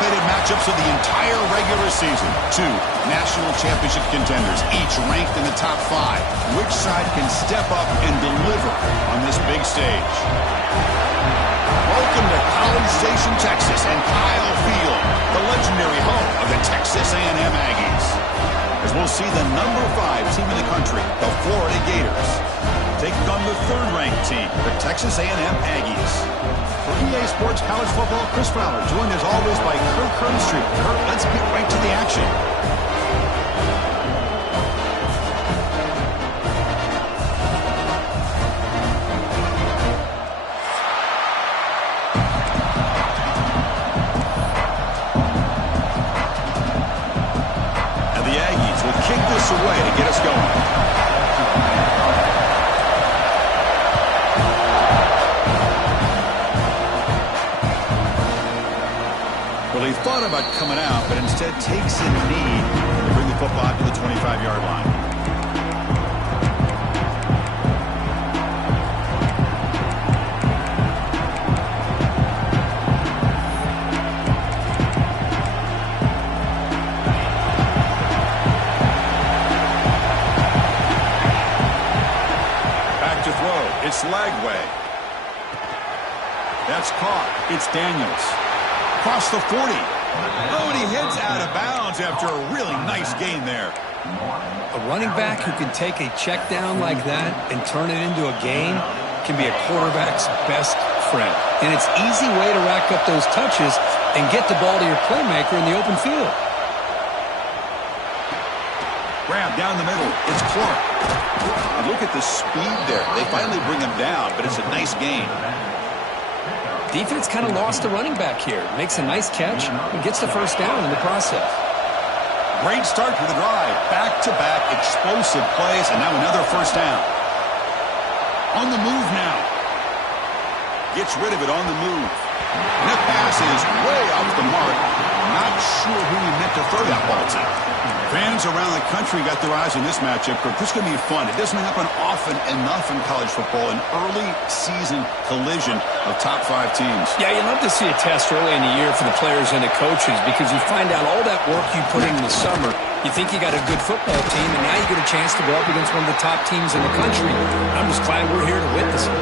anticipated matchups of the entire regular season. Two national championship contenders, each ranked in the top 5. Which side can step up and deliver on this big stage? Welcome to College Station, Texas, and Kyle Field, the legendary home of the Texas A&M Aggies. As we'll see the number 5 team in the country, the Florida Gators, taking on the 3rd-ranked team, the Texas A&M Aggies. For EA Sports College Football, Chris Fowler, joined as always by Kirk Herbstreit. Kirk, let's get right to the action. And the Aggies will kick this away to get us going. He thought about coming out, but instead takes a knee to bring the football to the 25-yard line. Back to throw. It's Lagway. That's caught. It's Daniels. Across the 40. Oh, and he heads out of bounds after a really nice gain there. A running back who can take a check down like that and turn it into a gain can be a quarterback's best friend. And it's an easy way to rack up those touches and get the ball to your playmaker in the open field. Grab down the middle. It's Clark. And look at the speed there. They finally bring him down, but it's a nice gain. Defense kind of lost the running back here. Makes a nice catch and gets the first down in the process. Great start to the drive. Back-to-back explosive plays, and now another first down. On the move now. Gets rid of it on the move. And that pass is way off the mark. Not sure who he meant to throw that ball to. Fans around the country got their eyes on this matchup. This is going to be fun. It doesn't happen often enough in college football, an early season collision of top 5 teams. Yeah, you love to see a test early in the year for the players and the coaches because you find out all that work you put in the summer. You think you got a good football team, and now you get a chance to go up against one of the top teams in the country. I'm just glad we're here to witness it.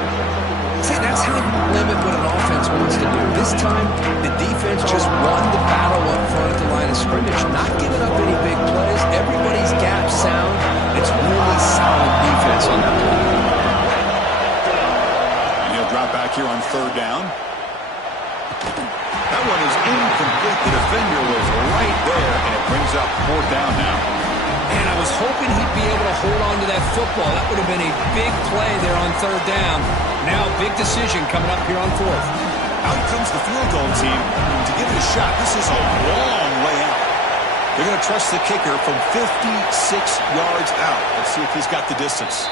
See, that's how you limit what an offense wants to do. This time, the defense just won the battle up front at the line of scrimmage, not giving up any big plays. Everybody's gap sound. It's really solid defense on that play. And he'll drop back here on 3rd down. That one is incomplete. The defender was right there, and it brings up 4th down now. And I was hoping he'd be able to hold on to that football. That would have been a big play there on 3rd down. Now a big decision coming up here on 4th. Out comes the field goal team to give it a shot. This is a long way out. They're going to trust the kicker from 56 yards out. Let's see if he's got the distance.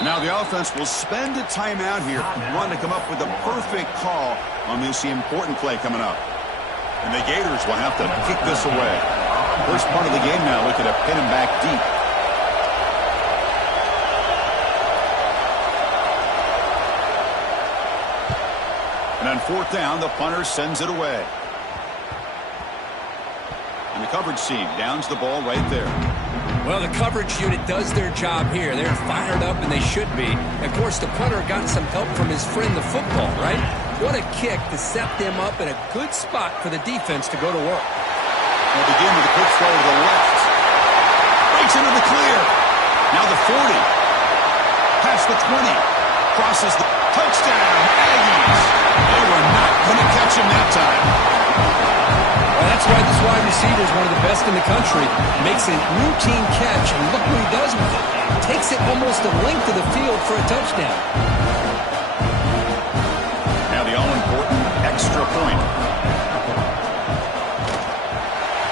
Now the offense will spend a timeout here. Wanting to come up with the perfect call on this important play coming up. And the Gators will have to kick this away. First part of the game now, looking to pin him back deep. And on 4th down, the punter sends it away. And the coverage team downs the ball right there. Well, the coverage unit does their job here. They're fired up, and they should be. Of course, the punter got some help from his friend, the football, right? What a kick to set them up in a good spot for the defense to go to work. They'll begin with a quick throw to the left. Breaks into the clear. Now the 40. Past the 20. Crosses the touchdown. Aggies. They were not going to catch him that time. Well, that's why this wide receiver is one of the best in the country. Makes a routine catch, and look what he does with it. Takes it almost a length of the field for a touchdown. Now the all-important extra point.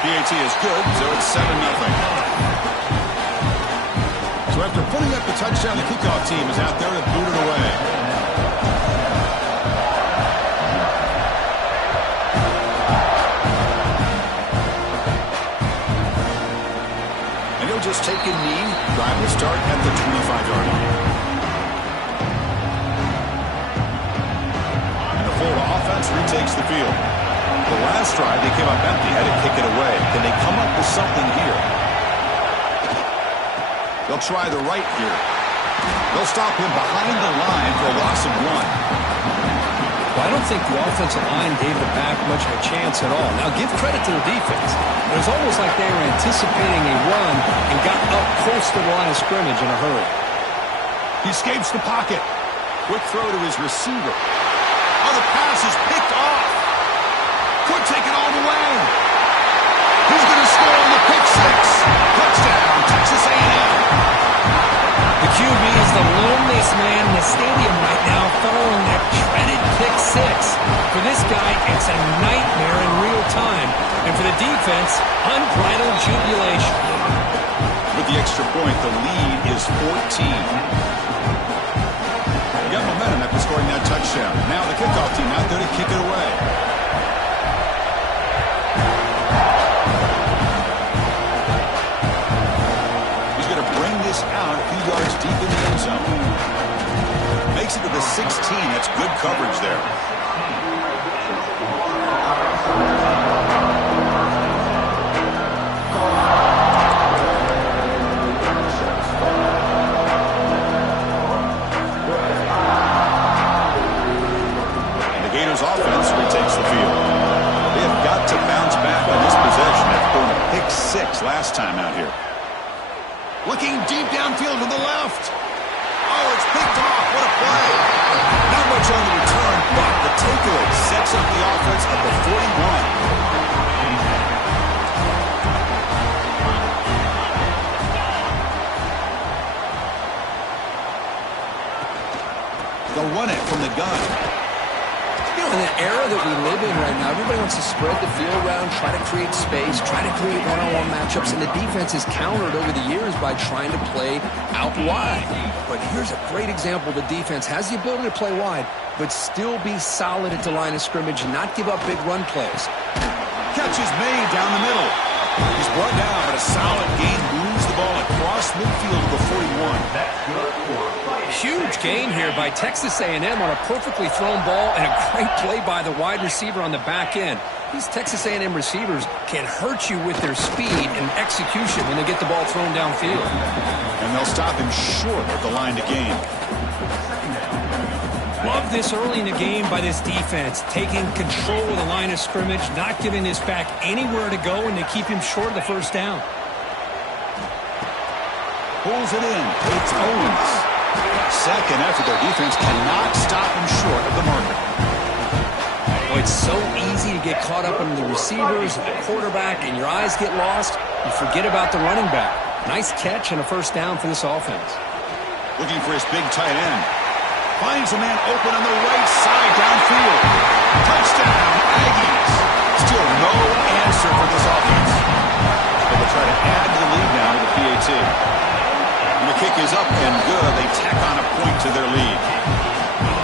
PAT is good, so it's 7-0. So after putting up the touchdown, the kickoff team is out there to boot it away. And he'll just take a knee. Drive will start at the 25-yard line. And the Florida offense retakes the field. The last drive, they came up empty, had to kick it away. Can they come up with something here? They'll try the right here. They'll stop him behind the line for a loss of 1. Well, I don't think the offensive line gave the back much of a chance at all. Now, give credit to the defense. It was almost like they were anticipating a run and got up close to the line of scrimmage in a hurry. He escapes the pocket. Quick throw to his receiver. Oh, the pass is picked off. Could take it all the way. Who's going to score on the pick six? Touchdown, Texas A&M. The QB is the loneliest man in the stadium right now following that dreaded pick six. For this guy, it's a nightmare in real time. And for the defense, unbridled jubilation. With the extra point, the lead is 14. They got momentum after scoring that touchdown. Now the kickoff team out there to kick it away. Out a few yards deep in the end zone. Makes it to the 16. That's good coverage there. And the Gators offense retakes the field. They have got to bounce back on this possession after throwing a pick six last time out here. Looking deep downfield to the left. Oh, it's picked off. What a play. Not much on the return, but the takeaway sets up the offense at the 41. They'll run it from the gun. In the era that we live in right now, everybody wants to spread the field around, try to create space, try to create one-on-one matchups, and the defense is countered over the years by trying to play out wide. But here's a great example. The defense has the ability to play wide, but still be solid at the line of scrimmage and not give up big run plays. Catch is made down the middle. He's brought down, but a solid gain moves the ball across midfield to the 41. That's good for Huge gain here by Texas A&M on a perfectly thrown ball and a great play by the wide receiver on the back end. These Texas A&M receivers can hurt you with their speed and execution when they get the ball thrown downfield. And they'll stop him short of the line to gain. Love this early in the game by this defense, taking control of the line of scrimmage, not giving this back anywhere to go, and they keep him short of the first down. Pulls it in. It's Owens. Second after their defense cannot stop him short of the marker. Well, it's so easy to get caught up in the receivers and the quarterback, and your eyes get lost. You forget about the running back. Nice catch and a first down for this offense. Looking for his big tight end. Finds a man open on the right side downfield. Touchdown, Aggies. Still no answer for this offense. But they'll try to add to the lead now to the PAT. And the kick is up and good. They tack on a point to their lead.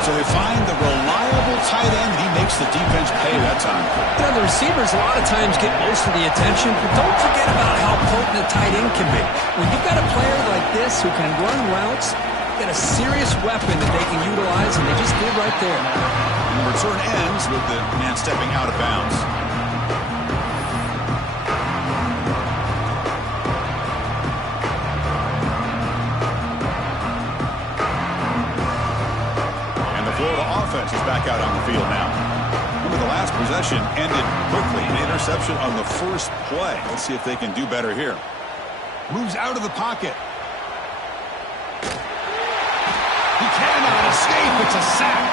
So they find the reliable tight end. He makes the defense pay that time. You know, the receivers a lot of times get most of the attention, but don't forget about how potent a tight end can be. When you've got a player like this who can run routes, you got a serious weapon that they can utilize, and they just did right there. And the return ends with the man stepping out of bounds. Florida offense is back out on the field now. Remember, the last possession ended quickly. An interception on the first play. Let's see if they can do better here. Moves out of the pocket. He cannot escape. It's a sack.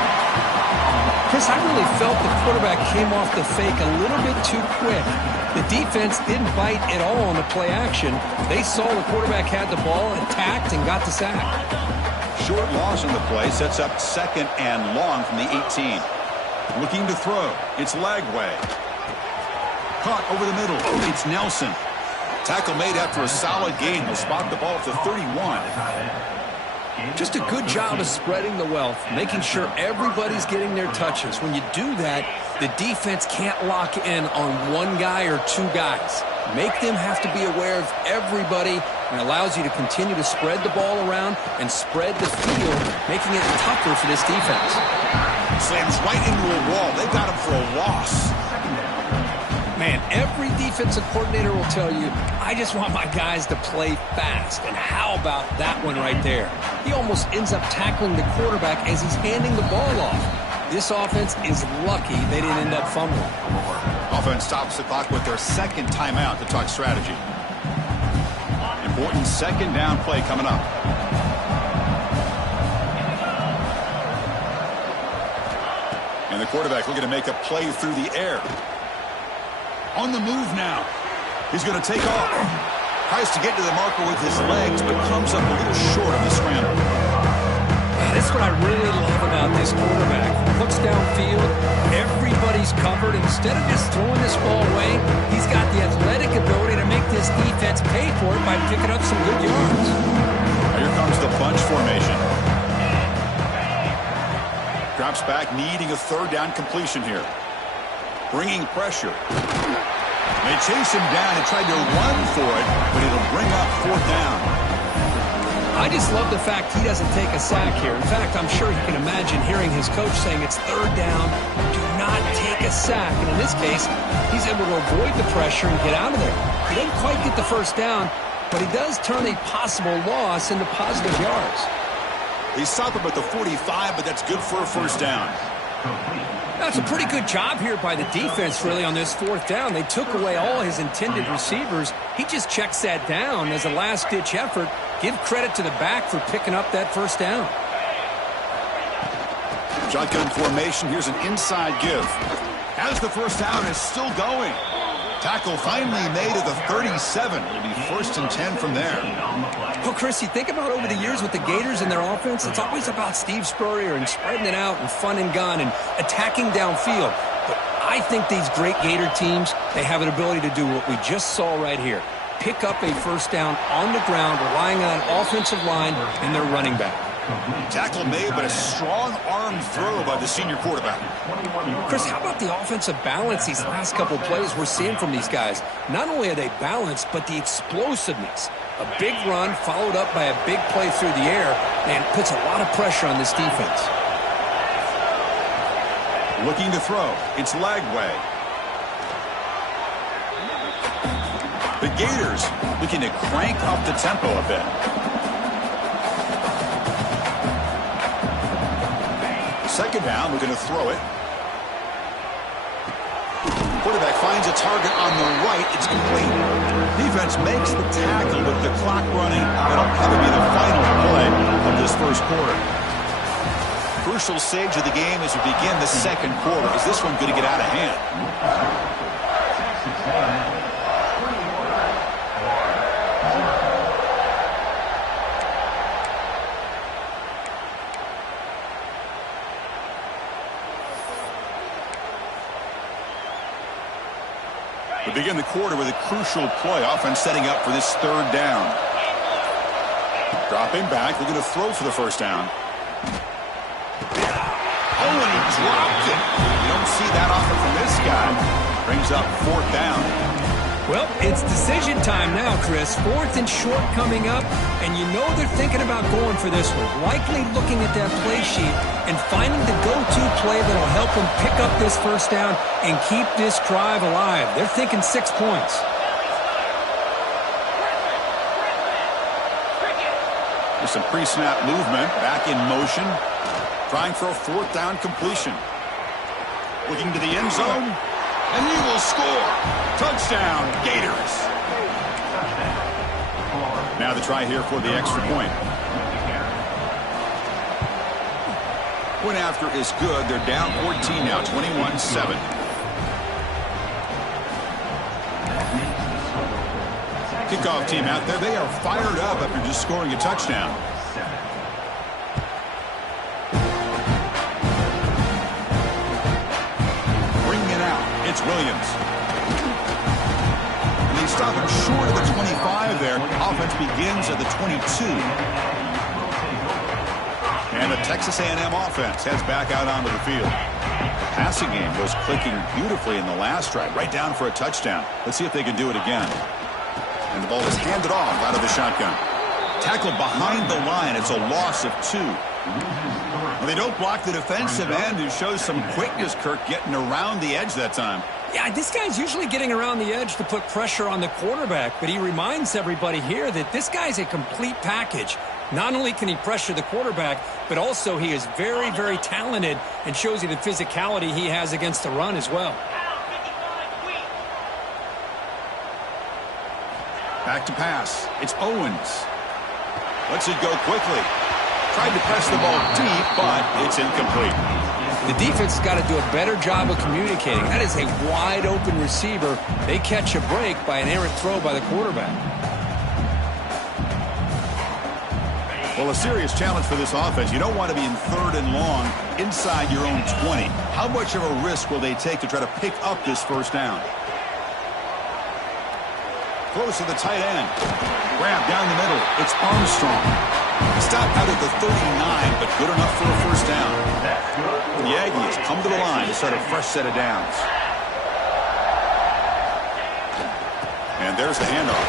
Chris, I really felt the quarterback came off the fake a little bit too quick. The defense didn't bite at all on the play action. They saw the quarterback had the ball, attacked, and got the sack. Short loss on the play sets up second and long from the 18. Looking to throw. It's Lagway. Caught over the middle. It's Nelson. Tackle made after a solid gain. Will spot the ball at the 31. Just a good job of spreading the wealth, making sure everybody's getting their touches. When you do that, the defense can't lock in on one guy or two guys. Make them have to be aware of everybody, and allows you to continue to spread the ball around and spread the field, making it tougher for this defense. Slams right into a wall. They got him for a loss. Man, every defensive coordinator will tell you, I just want my guys to play fast. And how about that one right there? He almost ends up tackling the quarterback as he's handing the ball off. This offense is lucky they didn't end up fumbling. Offense stops the clock with their second timeout to talk strategy. Important second down play coming up. And the quarterback looking to make a play through the air. On the move now. He's going to take off. Tries to get to the marker with his legs, but comes up a little short on the scramble. That's what I really love about this quarterback. Looks downfield, everybody's covered. Instead of just throwing this ball away, he's got the athletic ability to make this defense pay for it by picking up some good yards. Here comes the bunch formation. Drops back, needing a third down completion here. Bringing pressure. They chase him down and tried to run for it, but it'll bring up fourth down. I just love the fact he doesn't take a sack here. In fact, I'm sure he can imagine hearing his coach saying it's third down, do not take a sack. And in this case, he's able to avoid the pressure and get out of there. He doesn't quite get the first down, but he does turn a possible loss into positive yards. He stopped him at the 45, but that's good for a first down. That's a pretty good job here by the defense, really, on this fourth down. They took away all his intended receivers. He just checks that down as a last-ditch effort. Give credit to the back for picking up that first down. Shotgun formation. Here's an inside give. Has the first down, is still going. Tackle finally made at the 37. It'll be 1st and 10 from there. Well, Chris, you think about over the years with the Gators and their offense, it's always about Steve Spurrier and spreading it out and fun and gun and attacking downfield. But I think these great Gator teams, they have an ability to do what we just saw right here. Pick up a first down on the ground, relying on an offensive line and their running back. Tackle made, but a strong arm throw by the senior quarterback. Chris, how about the offensive balance these last couple plays we're seeing from these guys? Not only are they balanced, but the explosiveness. A big run followed up by a big play through the air and puts a lot of pressure on this defense. Looking to throw. It's Lagway. The Gators looking to crank up the tempo a bit. Second down, we're going to throw it. Quarterback finds a target on the right. It's complete. Defense makes the tackle with the clock running. That'll probably be the final play of this first quarter. Crucial stage of the game as we begin the second quarter. Is this one going to get out of hand? We begin the quarter with a crucial play. Offense setting up for this third down. Dropping back. They're going to throw for the first down. Oh, and he dropped it. You don't see that often from this guy. Brings up fourth down. Well, it's decision time now, Chris. 4th and short coming up, and you know they're thinking about going for this one. Likely looking at that play sheet and finding the go-to play that'll help them pick up this first down and keep this drive alive. They're thinking 6 points. There's some pre-snap movement. Back in motion. Trying for a fourth down completion. Looking to the end zone. And he will score. Touchdown, Gators. Now the try here for the extra point. Point after is good. They're down 14 now, 21-7. Kickoff team out there. They are fired up after just scoring a touchdown. It's Williams. And they stop him short of the 25 there. Offense begins at the 22. And the Texas A&M offense heads back out onto the field. The passing game was clicking beautifully in the last drive, right down for a touchdown. Let's see if they can do it again. And the ball is handed off out of the shotgun. Tackled behind the line. It's a loss of 2. Well, they don't block the defensive end, who shows some quickness, Kirk, getting around the edge that time. Yeah, this guy's usually getting around the edge to put pressure on the quarterback, but he reminds everybody here that this guy's a complete package. Not only can he pressure the quarterback, but also he is very, very talented and shows you the physicality he has against the run as well. Back to pass. It's Owens. Lets it go quickly. Tried to press the ball deep, but it's incomplete. The defense has got to do a better job of communicating. That is a wide-open receiver. They catch a break by an errant throw by the quarterback. Well, a serious challenge for this offense. You don't want to be in 3rd and long inside your own 20. How much of a risk will they take to try to pick up this first down? Close to the tight end. Grab down the middle. It's Armstrong. Stopped out at the 39, but good enough for a first down. The Aggies come to the line to start a fresh set of downs. And there's the handoff.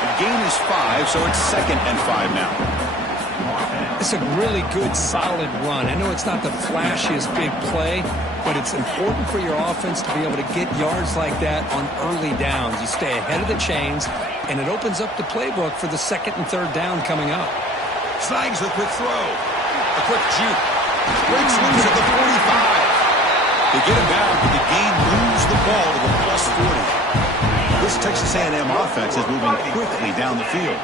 The gain is 5, so it's 2nd and 5 now. It's a really good, solid run. I know it's not the flashiest big play, but it's important for your offense to be able to get yards like that on early downs. You stay ahead of the chains, and it opens up the playbook for the 2nd and 3rd down coming up. Snags the quick throw. A quick juke. Breaks loose at the 45. They get him down, but the gain moves the ball to the plus 40. This Texas A&M offense is moving quickly down the field.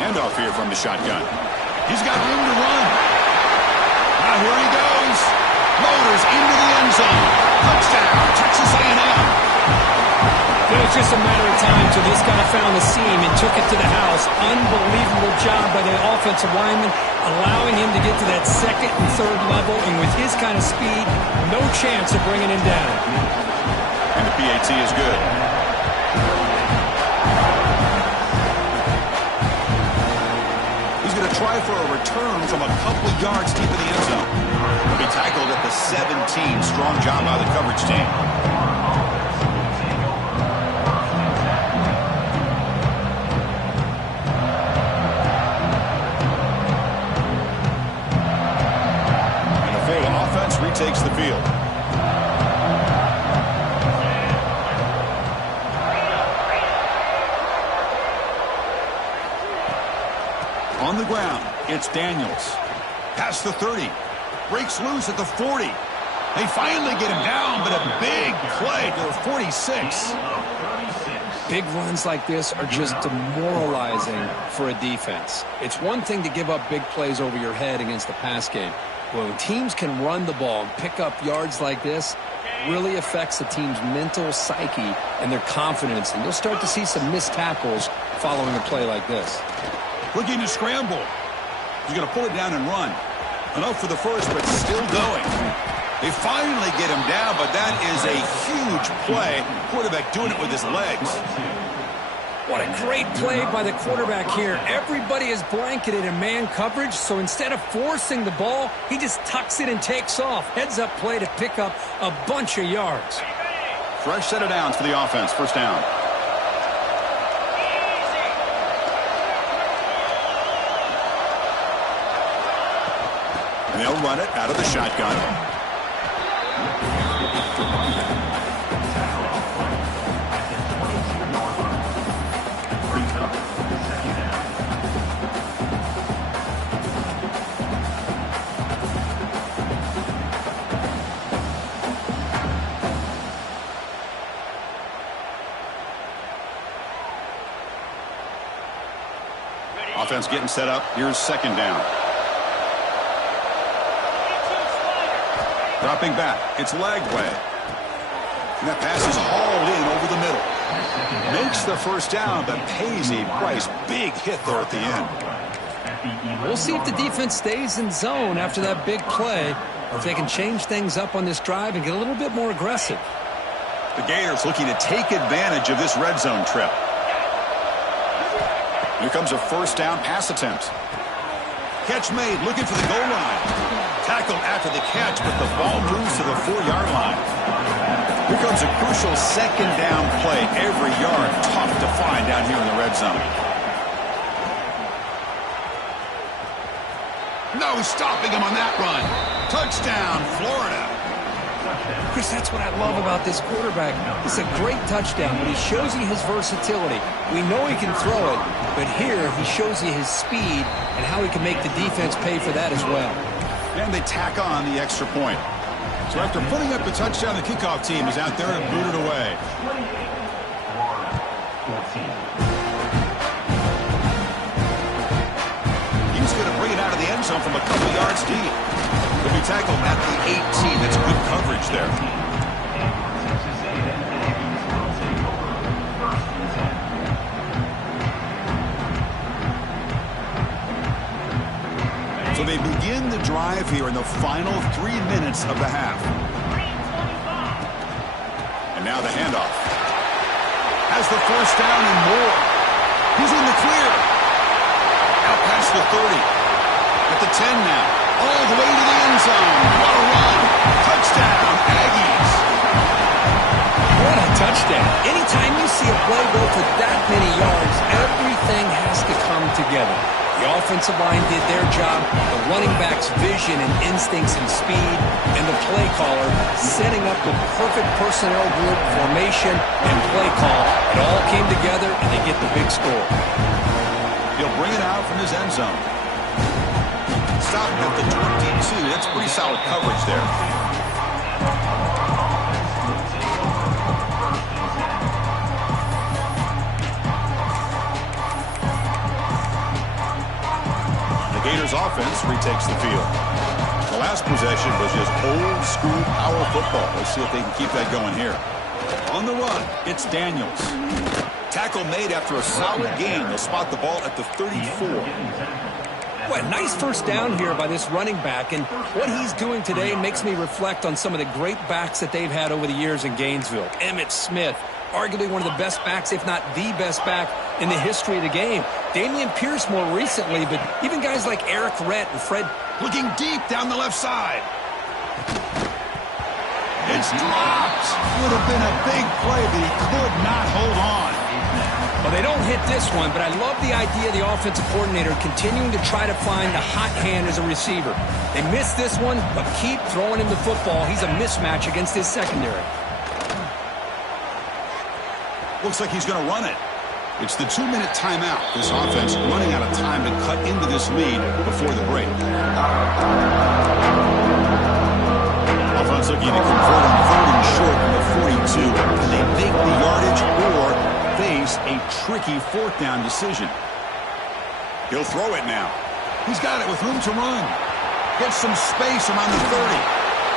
Handoff here from the shotgun. He's got room to run. Now here he goes. Motors into the end zone. Touchdown, Texas A&M. It was just a matter of time till this guy found the seam and took it to the house. Unbelievable job by the offensive lineman, allowing him to get to that 2nd and 3rd level, and with his kind of speed, no chance of bringing him down. And the PAT is good. He's going to try for a return from a couple yards deep in the end zone. He'll be tackled at the 17. Strong job by the coverage team. Retakes the field. On the ground, it's Daniels. Past the 30. Breaks loose at the 40. They finally get him down, but a big play to the 46. Big runs like this are just demoralizing for a defense. It's one thing to give up big plays over your head against the pass game. When teams can run the ball and pick up yards like this, it really affects the team's mental psyche and their confidence. And you'll start to see some missed tackles following a play like this. Looking to scramble. He's going to pull it down and run. Enough for the first, but still going. They finally get him down, but that is a huge play. Quarterback doing it with his legs. What a great play by the quarterback here. Everybody is blanketed in man coverage, so instead of forcing the ball, he just tucks it and takes off. Heads up play to pick up a bunch of yards. Fresh set of downs for the offense. First down. And they'll run it out of the shotgun. Offense getting set up. Here's second down. Dropping back. It's Lagway. And that pass is hauled in over the middle. Makes the first down, but pays a price. Big hit there at the end. We'll see if the defense stays in zone after that big play, or if they can change things up on this drive and get a little bit more aggressive. The Gators looking to take advantage of this red zone trip. Here comes a first down pass attempt. Catch made, looking for the goal line. Tackled after the catch, but the ball moves to the 4-yard line. Here comes a crucial second down play. Every yard tough to find down here in the red zone. No stopping him on that run. Touchdown, Florida. Chris, that's what I love about this quarterback. It's a great touchdown, but he shows you his versatility. We know he can throw it, but here he shows you his speed and how he can make the defense pay for that as well. And they tack on the extra point. So after putting up the touchdown, the kickoff team is out there and booted away. He's going to bring it out of the end zone from a couple yards deep. He'll be tackled at the 18. That's good coverage there. So they begin the drive here in the final 3 minutes of the half. And now the handoff. Has the first down and more. He's in the clear. Out past the 30. At the 10 now. All the way to the end zone. What a run. Touchdown, Aggies. What a touchdown. Anytime you see a play go for that many yards, everything has to come together. The offensive line did their job, the running back's vision and instincts and speed, and the play caller setting up the perfect personnel group, formation, and play call. It all came together, and they get the big score. He'll bring it out from his end zone. Stopping at the 22. That's pretty solid coverage there. Gators offense retakes the field. The last possession was just old school power football. Let's see if they can keep that going here. On the run, it's Daniels. Tackle made after a solid gain. They'll spot the ball at the 34. What a nice first down here by this running back, and what he's doing today makes me reflect on some of the great backs that they've had over the years in Gainesville. Emmitt Smith, arguably one of the best backs, if not the best back in the history of the game. Damian Pierce more recently, but even guys like Eric Rhett and Fred. Looking deep down the left side. It's dropped. Would have been a big play, but he could not hold on. Well, they don't hit this one, but I love the idea of the offensive coordinator continuing to try to find the hot hand as a receiver. They missed this one, but keep throwing him the football. He's a mismatch against his secondary. Looks like he's going to run it. It's the 2-minute timeout. This offense running out of time to cut into this lead before the break. Offense looking to convert on 3rd and short from the 42. Can they make the yardage or face a tricky 4th down decision? He'll throw it now. He's got it with room to run. Gets some space around the 30.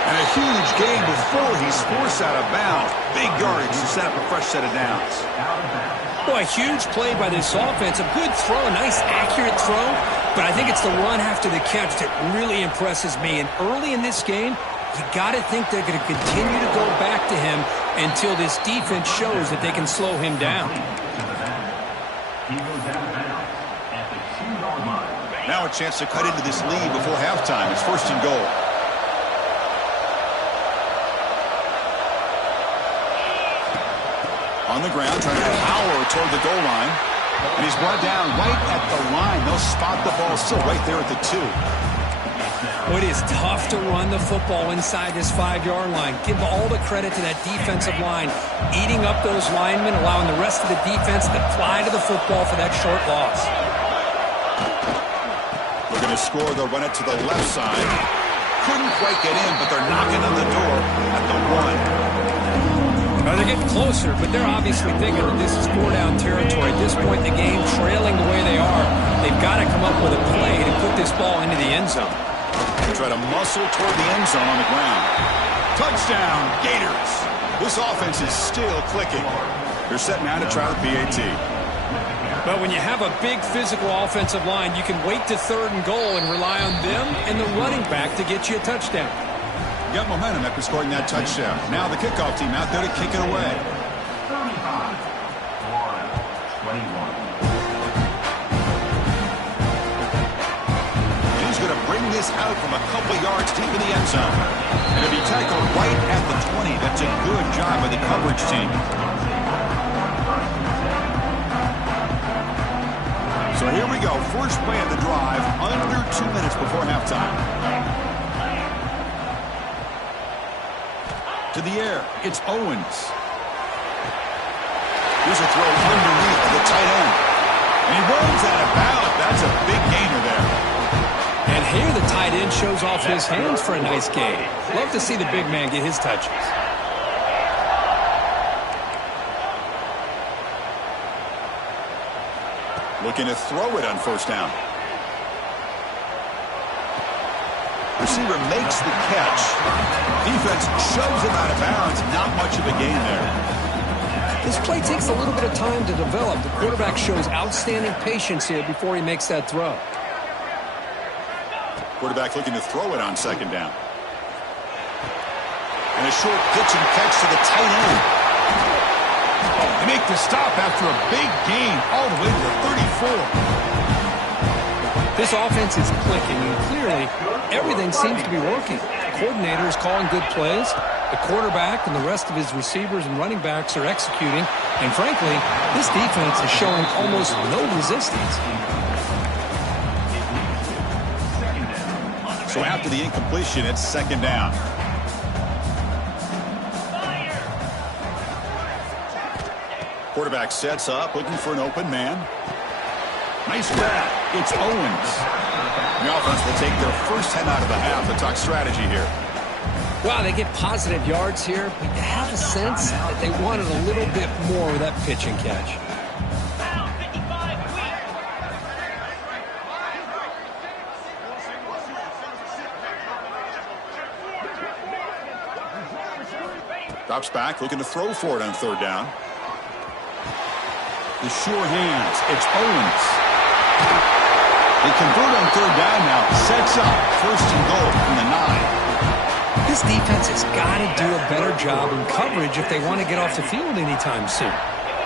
And a huge gain before he's forced out of bounds. Big yardage to set up a fresh set of downs. Boy, a huge play by this offense. A good throw, a nice accurate throw. But I think it's the run after the catch that really impresses me. And early in this game, you got to think they're going to continue to go back to him until this defense shows that they can slow him down. Now a chance to cut into this lead before halftime. It's 1st and goal. On the ground, trying to power toward the goal line. And he's brought down right at the line. They'll spot the ball still right there at the 2. Well, it is tough to run the football inside this 5-yard line. Give all the credit to that defensive line, eating up those linemen, allowing the rest of the defense to fly to the football for that short loss. Looking to score, they'll run it to the left side. Couldn't quite get in, but they're knocking on the door at the 1. Well, they're getting closer, but they're obviously thinking that this is 4-down territory. At this point in the game, trailing the way they are, they've got to come up with a play to put this ball into the end zone. They try to muscle toward the end zone on the ground. Touchdown, Gators. This offense is still clicking. They're set now to try the PAT. But when you have a big physical offensive line, you can wait to 3rd and goal and rely on them and the running back to get you a touchdown. Got momentum after scoring that touchdown. Now the kickoff team out there to kick it away. And he's going to bring this out from a couple yards deep in the end zone. And it'll be tackled right at the 20. That's a good job by the coverage team. So here we go. First play of the drive, under 2 minutes before halftime. To the air, it's Owens. Here's a throw underneath to the tight end. And he runs out of bounds. That's a big gainer there. And here the tight end shows off his hands for a nice gain. Love to see the big man get his touches. Looking to throw it on first down. Receiver makes the catch. Defense shoves him out of bounds. Not much of a gain there. This play takes a little bit of time to develop. The quarterback shows outstanding patience here before he makes that throw. Quarterback looking to throw it on second down. And a short pitch and catch to the tight end. They make the stop after a big gain all the way to the 34. This offense is clicking, and clearly everything seems to be working. The coordinator is calling good plays. The quarterback and the rest of his receivers and running backs are executing. And frankly, this defense is showing almost no resistance. So after the incompletion, it's second down. Quarterback sets up, looking for an open man. Nice grab. It's Owens. The offense will take their first 10 out of the half to talk strategy here. Wow, they get positive yards here, but you have a sense that they wanted a little bit more with that pitch and catch. Drops back, looking to throw for it on third down. The sure hands. It's Owens. They convert on third down now. Sets up first and goal from the 9. This defense has got to do a better job in coverage if they want to get off the field anytime soon.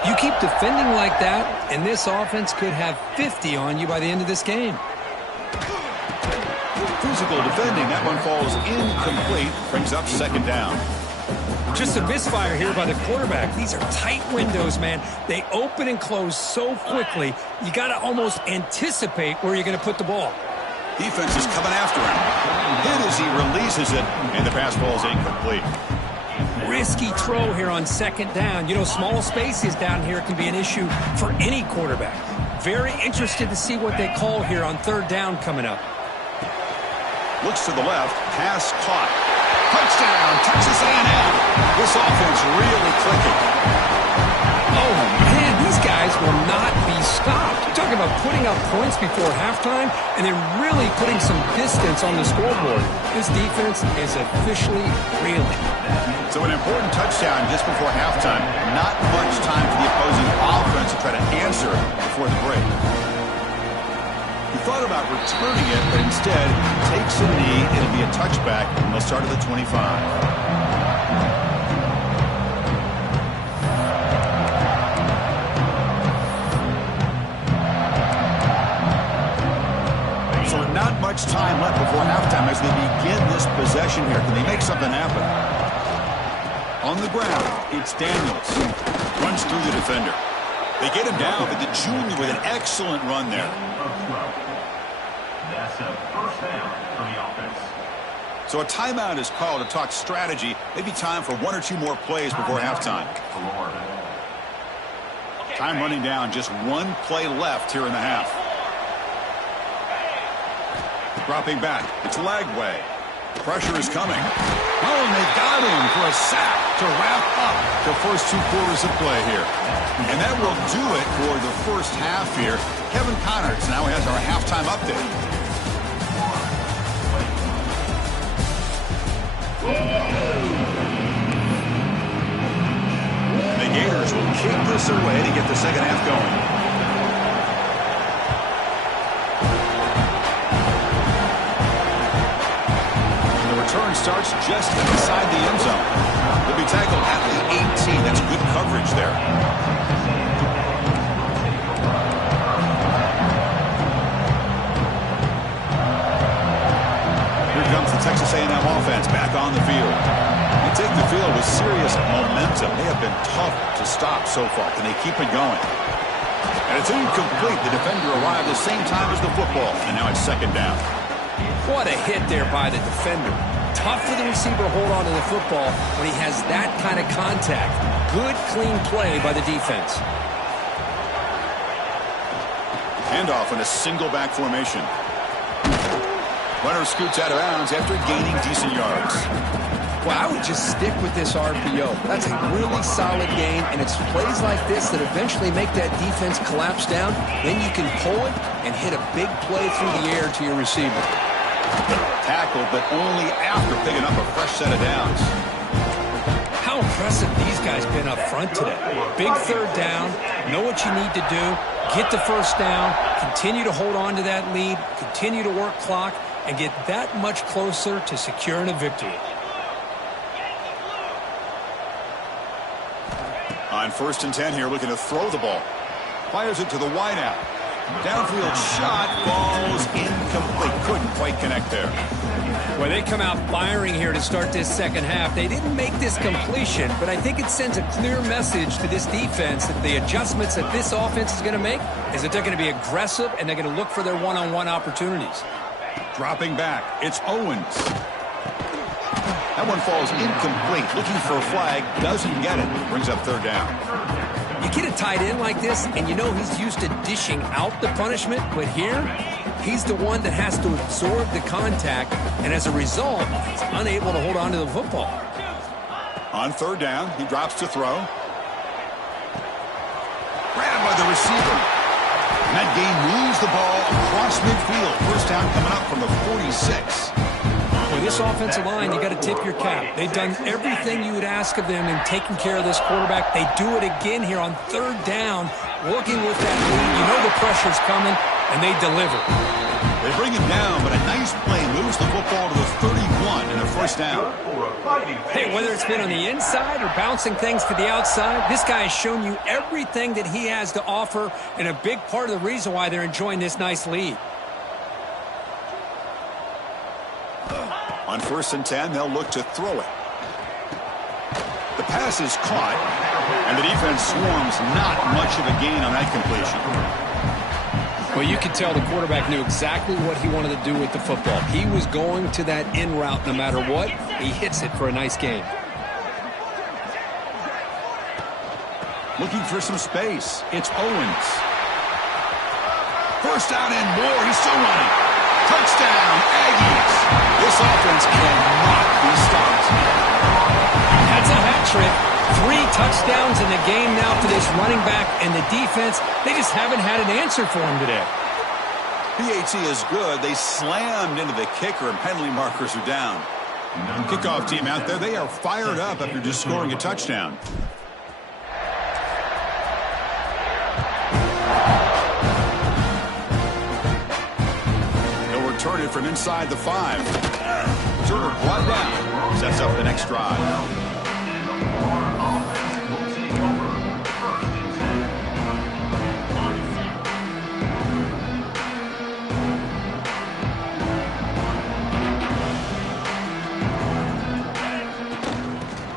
You keep defending like that, and this offense could have 50 on you by the end of this game. Physical defending. That one falls incomplete. Brings up second down. Just a misfire here by the quarterback. These are tight windows, man. They open and close so quickly, you got to almost anticipate where you're going to put the ball. Defense is coming after him. Hit as he releases it, and the pass falls incomplete. Risky throw here on second down. You know, small spaces down here can be an issue for any quarterback. Very interested to see what they call here on third down coming up. Looks to the left. Pass caught. Touchdown, Texas A&M. This offense really clicking. Oh, man, these guys will not be stopped. You're talking about putting up points before halftime and then really putting some distance on the scoreboard. This defense is officially reeling. So an important touchdown just before halftime. Not much time for the opposing offense to try to answer before the break. He thought about returning it, but instead takes a knee. It'll be a touchback, and they'll start at the 25. So not much time left before halftime as they begin this possession here. Can they make something happen? On the ground, it's Daniels. Runs through the defender. They get him down, but the junior with an excellent run there. That's a first down for the offense. So a timeout is called to talk strategy. Maybe time for one or two more plays before halftime. Time running down. Just one play left here in the half. Dropping back. It's Lagway. Pressure is coming. Oh, and they got him for a sack to wrap up the first 2 quarters of play here. And that will do it for the first half here. Kevin Connors now has our halftime update. The Gators will kick this away to get the second half going. The return starts just inside the end zone. They'll be tackled at the 18. That's good coverage there. Here comes the Texas A&M offense back on the field. They take the field with serious momentum. They have been tough to stop so far. Can they keep it going? And it's incomplete. The defender arrived the same time as the football, and now it's second down. What a hit there by the defender. tough for the receiver to hold on to the football when he has that kind of contact. Good, clean play by the defense. Handoff in a single back formation. Runner scoots out of bounds after gaining decent yards. Well, I would just stick with this RPO. That's a really solid game, and it's plays like this that eventually make that defense collapse down. Then you can pull it and hit a big play through the air to your receiver. Tackled, but only after picking up a fresh set of downs. How impressive these guys been up front today. Big third down, know what you need to do, get the first down, continue to hold on to that lead, continue to work clock, and get that much closer to securing a victory. On 1st and 10 here, looking to throw the ball. Fires it to the wideout. Downfield shot, falls incomplete. Couldn't quite connect there. Well, they come out firing here to start this second half. They didn't make this completion, but I think it sends a clear message to this defense that the adjustments that this offense is going to make is that they're going to be aggressive and they're going to look for their one-on-one opportunities. Dropping back, it's Owens. That one falls incomplete. Looking for a flag, doesn't get it. Brings up third down. You get a tight end like this, and you know he's used to dishing out the punishment, but here, he's the one that has to absorb the contact, and as a result, he's unable to hold on to the football. On third down, he drops to throw. Grabbed by the receiver. And that gain moves the ball across midfield. First down coming up from the 46. With this offensive line, you got to tip your cap. They've done everything you would ask of them in taking care of this quarterback. They do it again here on third down, working with that lead. You know the pressure's coming, and they deliver. They bring him down, but a nice play moves the football to the 31 and a first down. Hey, whether it's been on the inside or bouncing things to the outside, this guy has shown you everything that he has to offer, and a big part of the reason why they're enjoying this nice lead. On 1st and 10, they'll look to throw it. The pass is caught, and the defense swarms. Not much of a gain on that completion. Well, you could tell the quarterback knew exactly what he wanted to do with the football. He was going to that in route no matter what. He hits it for a nice gain. Looking for some space. It's Owens. First down and more. He's still running. Touchdown, Aggies. This offense cannot be stopped. That's a hat trick. 3 touchdowns in the game now for this running back, and the defense, they just haven't had an answer for him today. PAT is good. They slammed into the kicker, and penalty markers are down. Kickoff team out there, they are fired up after just scoring a touchdown. They'll return it from inside the 5. Turner brought down. Sets up the next drive.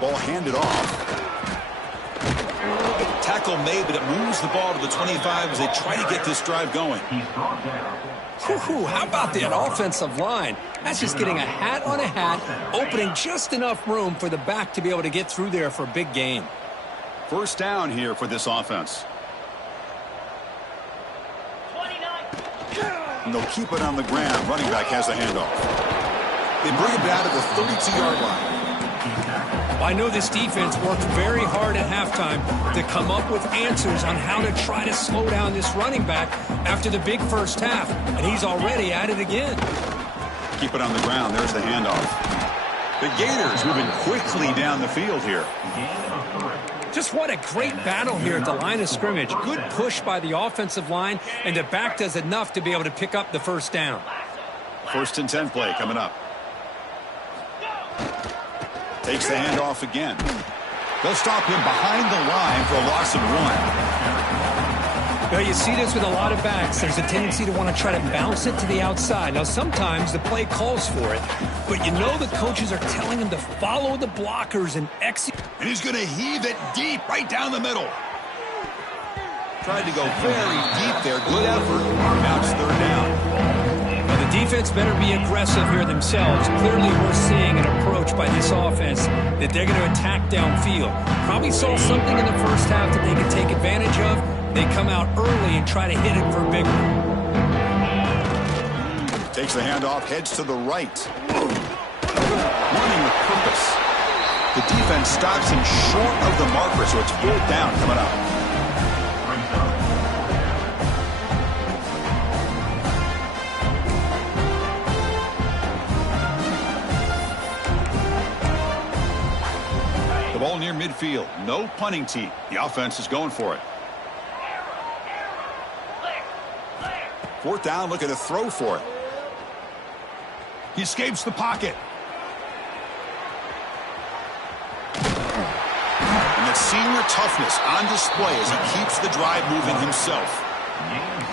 Ball handed off. Tackle made, but it moves the ball to the 25 as they try to get this drive going. How about that offensive line? That's just getting a hat on a hat, opening just enough room for the back to be able to get through there for a big gain. First down here for this offense. And they'll keep it on the ground. Running back has the handoff. They bring it down to the 32-yard line. I know this defense worked very hard at halftime to come up with answers on how to try to slow down this running back after the big first half, and he's already at it again. Keep it on the ground. There's the handoff. The Gators moving quickly down the field here. Just what a great battle here at the line of scrimmage. Good push by the offensive line, and the back does enough to be able to pick up the first down. 1st and 10 play coming up. Takes the handoff again. They'll stop him behind the line for a loss of 1. Well, you see this with a lot of backs. There's a tendency to want to try to bounce it to the outside. Now, sometimes the play calls for it, but you know the coaches are telling him to follow the blockers and execute. And he's going to heave it deep right down the middle. Tried to go very deep there. Good effort. Now it's third down. Well, the defense better be aggressive here themselves. Clearly we're seeing an approach by this offense that they're going to attack downfield. Probably saw something in the first half that they could take advantage of. They come out early and try to hit it for a big one. Takes the handoff, heads to the right. Running with purpose. The defense stops him short of the marker, so it's 4th down coming up. The ball near midfield. No punting tee. The offense is going for it. 4th down, looking to throw for it. He escapes the pocket. And the senior toughness on display as he keeps the drive moving himself.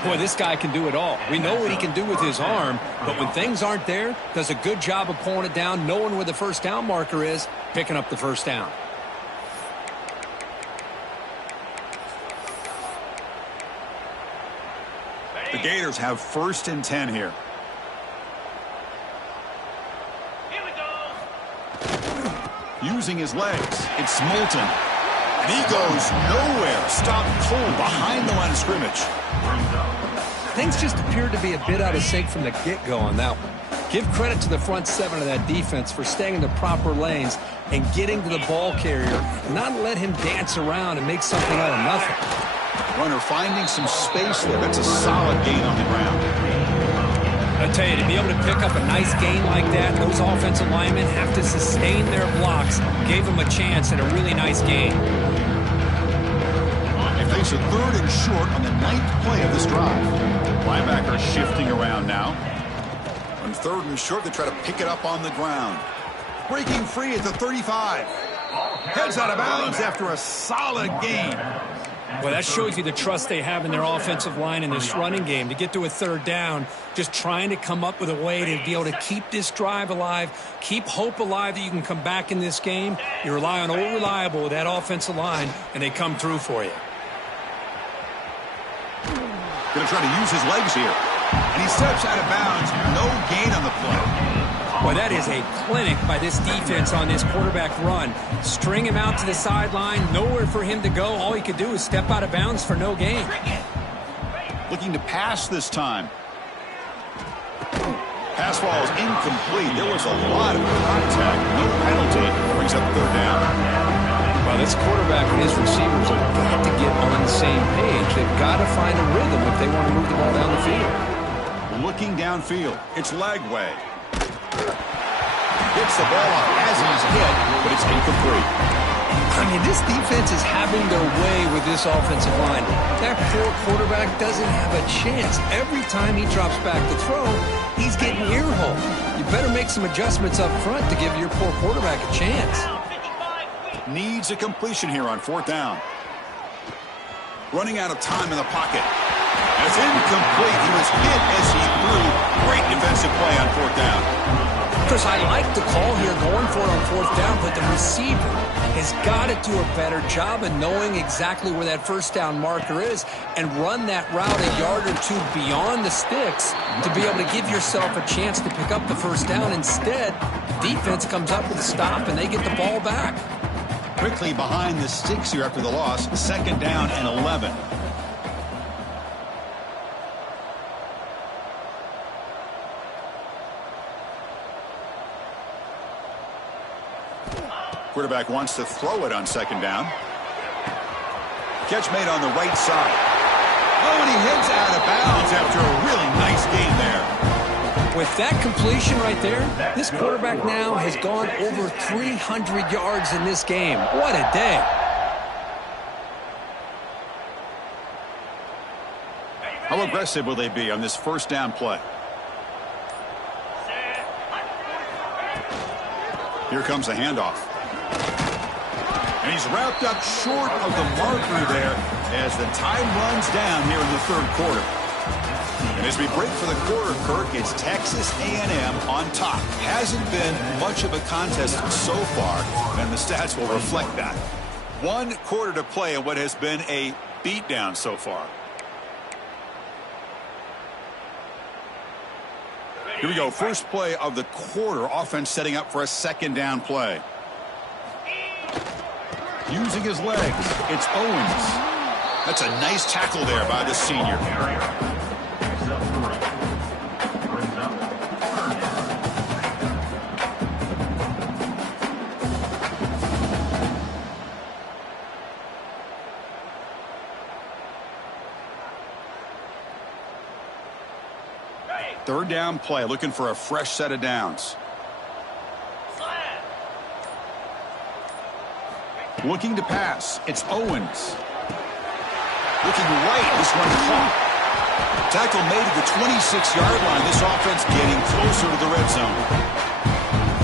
Boy, this guy can do it all. We know what he can do with his arm, but when things aren't there, does a good job of pulling it down, knowing where the first down marker is, picking up the first down. The Gators have 1st and 10 here. Using his legs, it's Moulton. And he goes nowhere. Stopped cold behind the line of scrimmage. Things just appeared to be a bit out of sync from the get-go on that one. Give credit to the front 7 of that defense for staying in the proper lanes and getting to the ball carrier, not let him dance around and make something out of nothing. Runner finding some space there. That's a solid gain on the ground. I tell you, to be able to pick up a nice gain like that, those offensive linemen have to sustain their blocks. Gave them a chance and a really nice gain. They face a 3rd and short on the 9th play of this drive. Linebacker shifting around now. On 3rd and short, they try to pick it up on the ground. Breaking free at the 35. Heads out of bounds after a solid gain. Well, that shows you the trust they have in their offensive line in this running game. To get to a 3rd down, just trying to come up with a way to be able to keep this drive alive, keep hope alive that you can come back in this game. You rely on Old Reliable with that offensive line, and they come through for you. Going to try to use his legs here. And he steps out of bounds. No gain on the play. Boy, that is a clinic by this defense on this quarterback run. String him out to the sideline, nowhere for him to go. All he could do is step out of bounds for no gain. Looking to pass this time. Pass ball is incomplete. There was a lot of contact. No penalty. Brings up 3rd down. Well, this quarterback and his receivers have got to get on the same page. They've got to find a rhythm if they want to move the ball down the field. Looking downfield. It's Lagway. Gets the ball off as he's hit, but it's incomplete. I mean, this defense is having their way with this offensive line. That poor quarterback doesn't have a chance. Every time he drops back to throw, he's getting earholed. You better make some adjustments up front to give your poor quarterback a chance. Needs a completion here on 4th down. Running out of time in the pocket. It's incomplete. He was hit as he threw. Great defensive play on 4th down. Chris, I like the call here going for it on 4th down, but the receiver has got to do a better job of knowing exactly where that first down marker is and run that route a yard or 2 beyond the sticks to be able to give yourself a chance to pick up the first down. Instead, defense comes up with a stop and they get the ball back. Quickly behind the sticks here after the loss. 2nd down and 11. Quarterback wants to throw it on 2nd down. Catch made on the right side. Oh, and he heads out of bounds after a really nice gain there. With that completion right there, this quarterback now has gone over 300 yards in this game. What a day. How aggressive will they be on this 1st down play? Here comes the handoff. And he's wrapped up short of the marker there as the time runs down here in the 3rd quarter. And as we break for the quarter, Kirk, it's Texas A&M on top. Hasn't been much of a contest so far, and the stats will reflect that. 1 quarter to play in what has been a beatdown so far. Here we go. First play of the quarter. Offense setting up for a second down play. Using his legs, it's Owens. That's a nice tackle there by the senior. Third down play, looking for a fresh set of downs. Looking to pass, it's Owens. Looking right, this one caught. Tackle made at the 26-yard line. This offense getting closer to the red zone.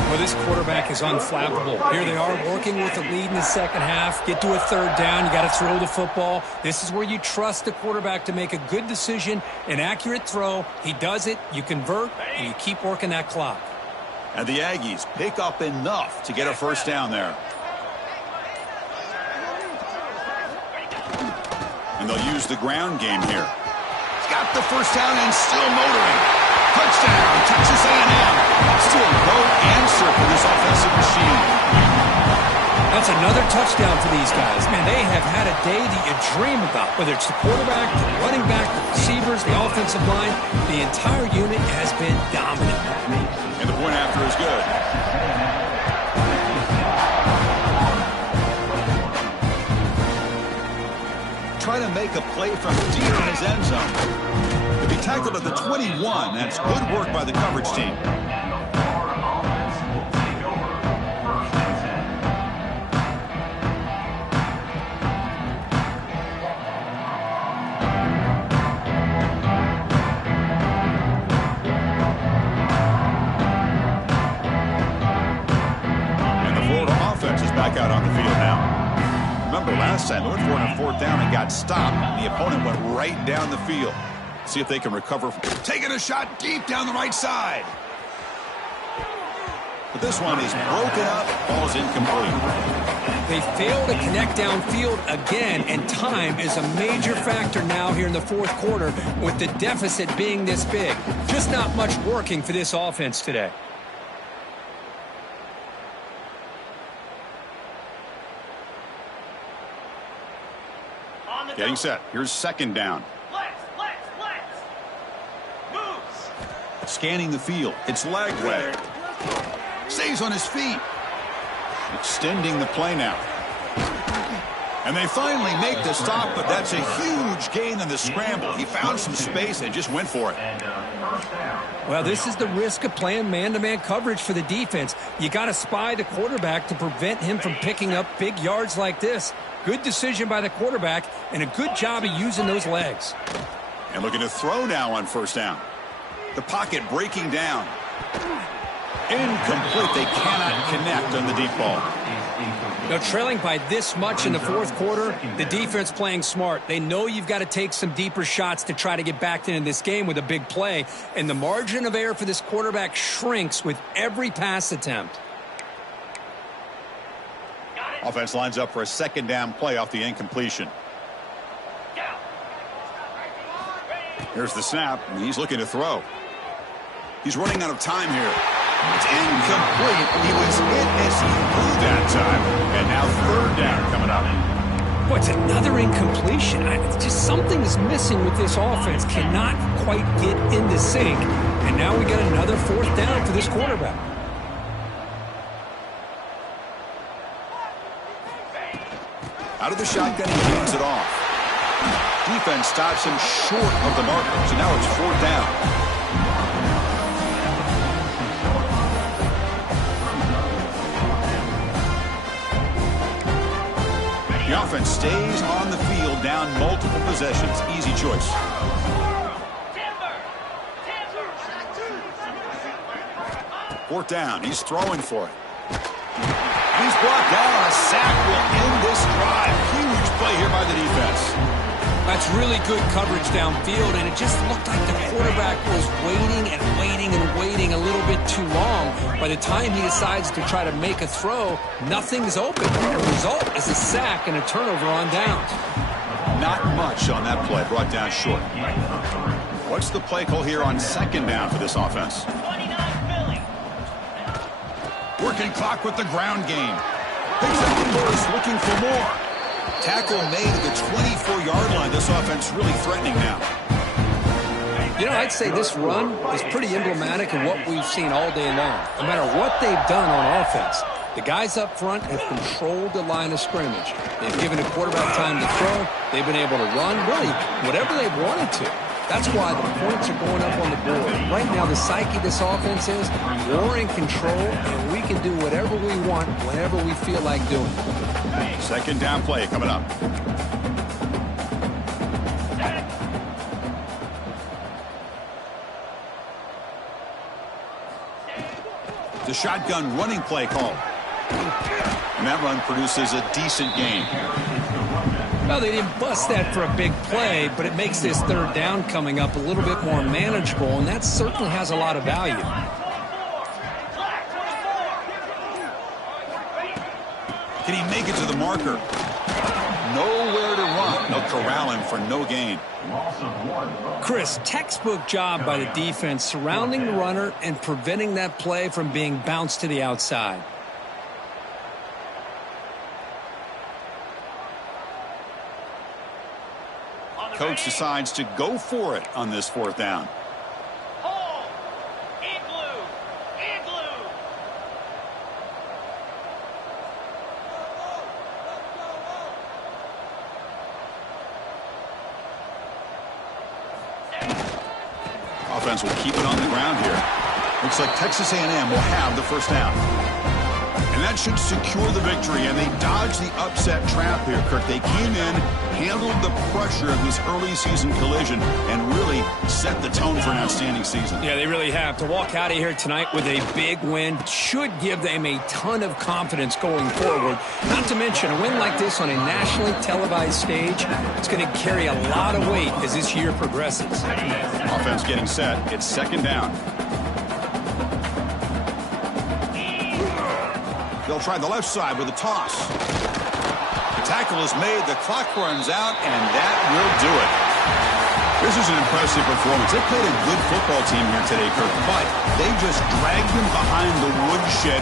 Well, this quarterback is unflappable. Here they are working with the lead in the second half. Get to a third down. You got to throw the football. This is where you trust the quarterback to make a good decision, an accurate throw. He does it, you convert, and you keep working that clock. And the Aggies pick up enough to get a first down there. And they'll use the ground game here. He's got the first down and still motoring. Touchdown, Texas A&M. Still no answer for this offensive machine. That's another touchdown for these guys. Man, they have had a day that you dream about. Whether it's the quarterback, the running back, the receivers, the offensive line, the entire unit has been dominant. And the point after is good. Trying to make a play from deep in his end zone. To be tackled at the 21, that's good work by the coverage team. And the Florida offense is back out on the field now. Remember last time, they went for it on fourth down and got stopped. The opponent went right down the field. See if they can recover. Taking a shot deep down the right side. But this one is broken up. Ball's incomplete. They fail to connect downfield again, and time is a major factor now here in the fourth quarter with the deficit being this big. Just not much working for this offense today. Getting set. Here's second down. Moves. Scanning the field. It's Lagway. Stays on his feet. Extending the play now. And they finally make the stop, but that's a huge gain in the scramble. He found some space and just went for it. Well, this is the risk of playing man-to-man coverage for the defense. You got to spy the quarterback to prevent him from picking up big yards like this. Good decision by the quarterback, and a good job of using those legs. And looking to throw now on first down. The pocket breaking down. Incomplete. They cannot connect on the deep ball. Now, trailing by this much in the fourth quarter, the defense playing smart. They know you've got to take some deeper shots to try to get back into this game with a big play, and the margin of error for this quarterback shrinks with every pass attempt. Offense lines up for a second down play off the incompletion. Here's the snap, and he's looking to throw. He's running out of time here. It's incomplete. He was hit as he threw that time. And now third down coming up. What's another incompletion? Just something is missing with this offense. Cannot quite get into sync. And now we got another fourth down for this quarterback. Out of the shotgun, he hands it off. Defense stops him short of the marker, so now it's fourth down. The offense stays on the field, down multiple possessions. Easy choice. Fourth down. He's throwing for it. He's brought down. A sack will end this drive. Huge play here by the defense. That's really good coverage downfield, and it just looked like the quarterback was waiting and waiting and waiting a little bit too long. By the time he decides to try to make a throw, nothing's open. The result is a sack and a turnover on downs. Not much on that play, brought down short. What's the play call here on second down for this offense? Working clock with the ground game. Picks up the burst, looking for more. Tackle made at the 24-yard line. This offense really threatening now. You know, I'd say this run is pretty emblematic of what we've seen all day long. No matter what they've done on offense, the guys up front have controlled the line of scrimmage. They've given the quarterback time to throw. They've been able to run, really, whatever they've wanted to. That's why the points are going up on the board. Right now, the psyche of this offense is we're in control, and we can do whatever we want whenever we feel like doing it. Second down play coming up. The shotgun running play call. And that run produces a decent gain. Well, they didn't bust that for a big play, but it makes this third down coming up a little bit more manageable, and that certainly has a lot of value. Can he make it to the marker? Nowhere to run. They'll corral him for no gain. Chris, textbook job by the defense surrounding the runner and preventing that play from being bounced to the outside. Coach decides to go for it on this fourth down. Offense will keep it on the ground here. Looks like Texas A&M will have the first down. And that should secure the victory, and they dodged the upset trap here, Kirk. They came in, handled the pressure of this early season collision, and really set the tone for an outstanding season. Yeah, they really have. To walk out of here tonight with a big win should give them a ton of confidence going forward. Not to mention, a win like this on a nationally televised stage, it's going to carry a lot of weight as this year progresses. Offense getting set. It's second down. They'll try the left side with a toss. The tackle is made, the clock runs out, and that will do it. This is an impressive performance. They played a good football team here today, Kirk, but they just dragged them behind the woodshed.